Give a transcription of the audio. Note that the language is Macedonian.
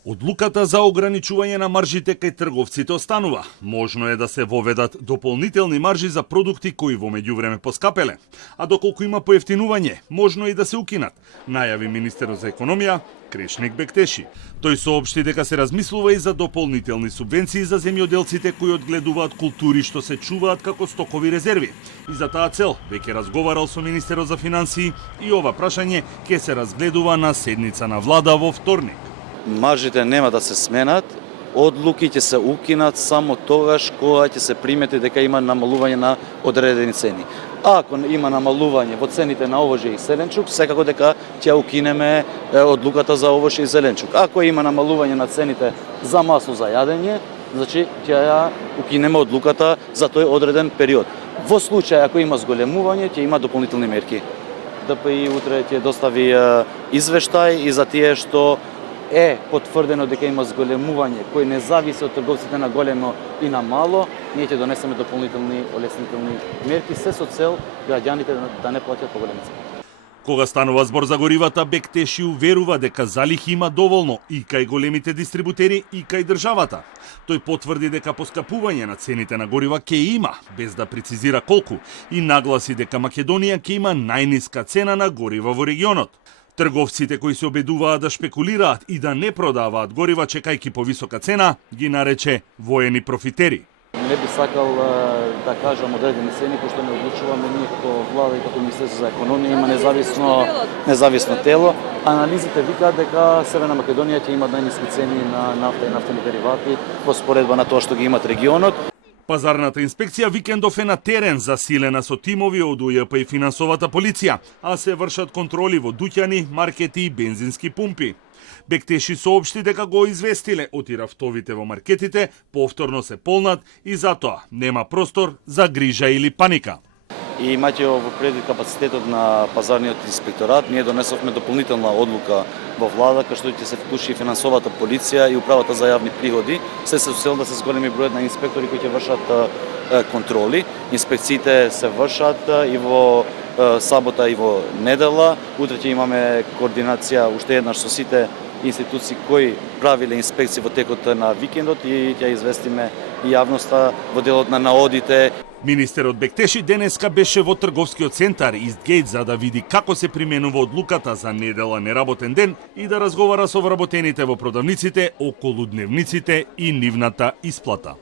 Одлуката за ограничување на маржите кај трговците останува. Можно е да се воведат дополнителни маржи за продукти кои во меѓувреме поскапеле. А доколку има поевтинување, можно и да се укинат, најави министерот за економија Кришник Бектеши. Тој соопшти дека се размислува и за дополнителни субвенции за земјоделците кои одгледуваат култури што се чуваат како стокови резерви. И за таа цел веќе разговарал со министерот за финансии и ова прашање ќе се разгледува на седница на влада во вторник. Маржите нема да се сменат, одлуки ќе се укинат само тогаш кога ќе се примети дека има намалување на одредени цени. Ако има намалување во цените на овоше и зеленчук, секако дека ќе укинеме одлуката за овоше и зеленчук. Ако има намалување на цените за масло за јадење, значи ќе ја укинеме одлуката за тој одреден период. Во случај ако има зголемување, ќе има дополнителни мерки. ДПИ утре ќе достави извештај и за тие што е потврдено дека има зголемување кој не зависи од трговците на големо и на мало, ние ќе донесеме дополнителни олеснителни мерки се со цел граѓаните да не плаќаат поголеми цени. Кога станува збор за горивата, Бектеши уверува дека залихи има доволно и кај големите дистрибутери и кај државата. Тој потврди дека поскапување на цените на горива ќе има, без да прецизира колку, и нагласи дека Македонија ќе има најниска цена на горива во регионот. Трговците кои се обидуваат да шпекулираат и да не продаваат горива чекајќи по висока цена, ги нарече воени профитери. Не би сакал да кажам одредени цени, пошто не одлучуваме ние како влада и како Министерство за економија, има независно тело. Анализите викаат дека Северна Македонија ќе има најниски цени на нафта и нафтени деривати во споредба на тоа што ги имат регионот. Пазарната инспекција викендов е на терен, засилена со тимови од УЈП и финансовата полиција, а се вршат контроли во дуќани, маркети и бензински пумпи. Бектеши соопшти дека го известиле оти рафтовите во маркетите повторно се полнат и затоа нема простор за грижа или паника. И имајќи во предвид капацитетот на пазарниот инспекторат, ние донесовме дополнителна одлука во влада, кај што ќе се вклучи финансовата полиција и управата за јавни приходи, се со цел да се зголеми бројот на инспектори кои ќе вршат контроли. Инспекциите се вршат и во сабота и во недела. Утре ќе имаме координација уште еднаш со сите институции кои правиле инспекции во текот на викендот и ќе известиме и јавноста во делот на наодите. Министерот Бектеши денеска беше во трговскиот центар Истгејт за да види како се применува одлуката за недела неработен ден и да разговара со вработените во продавниците околу дневниците и нивната исплата.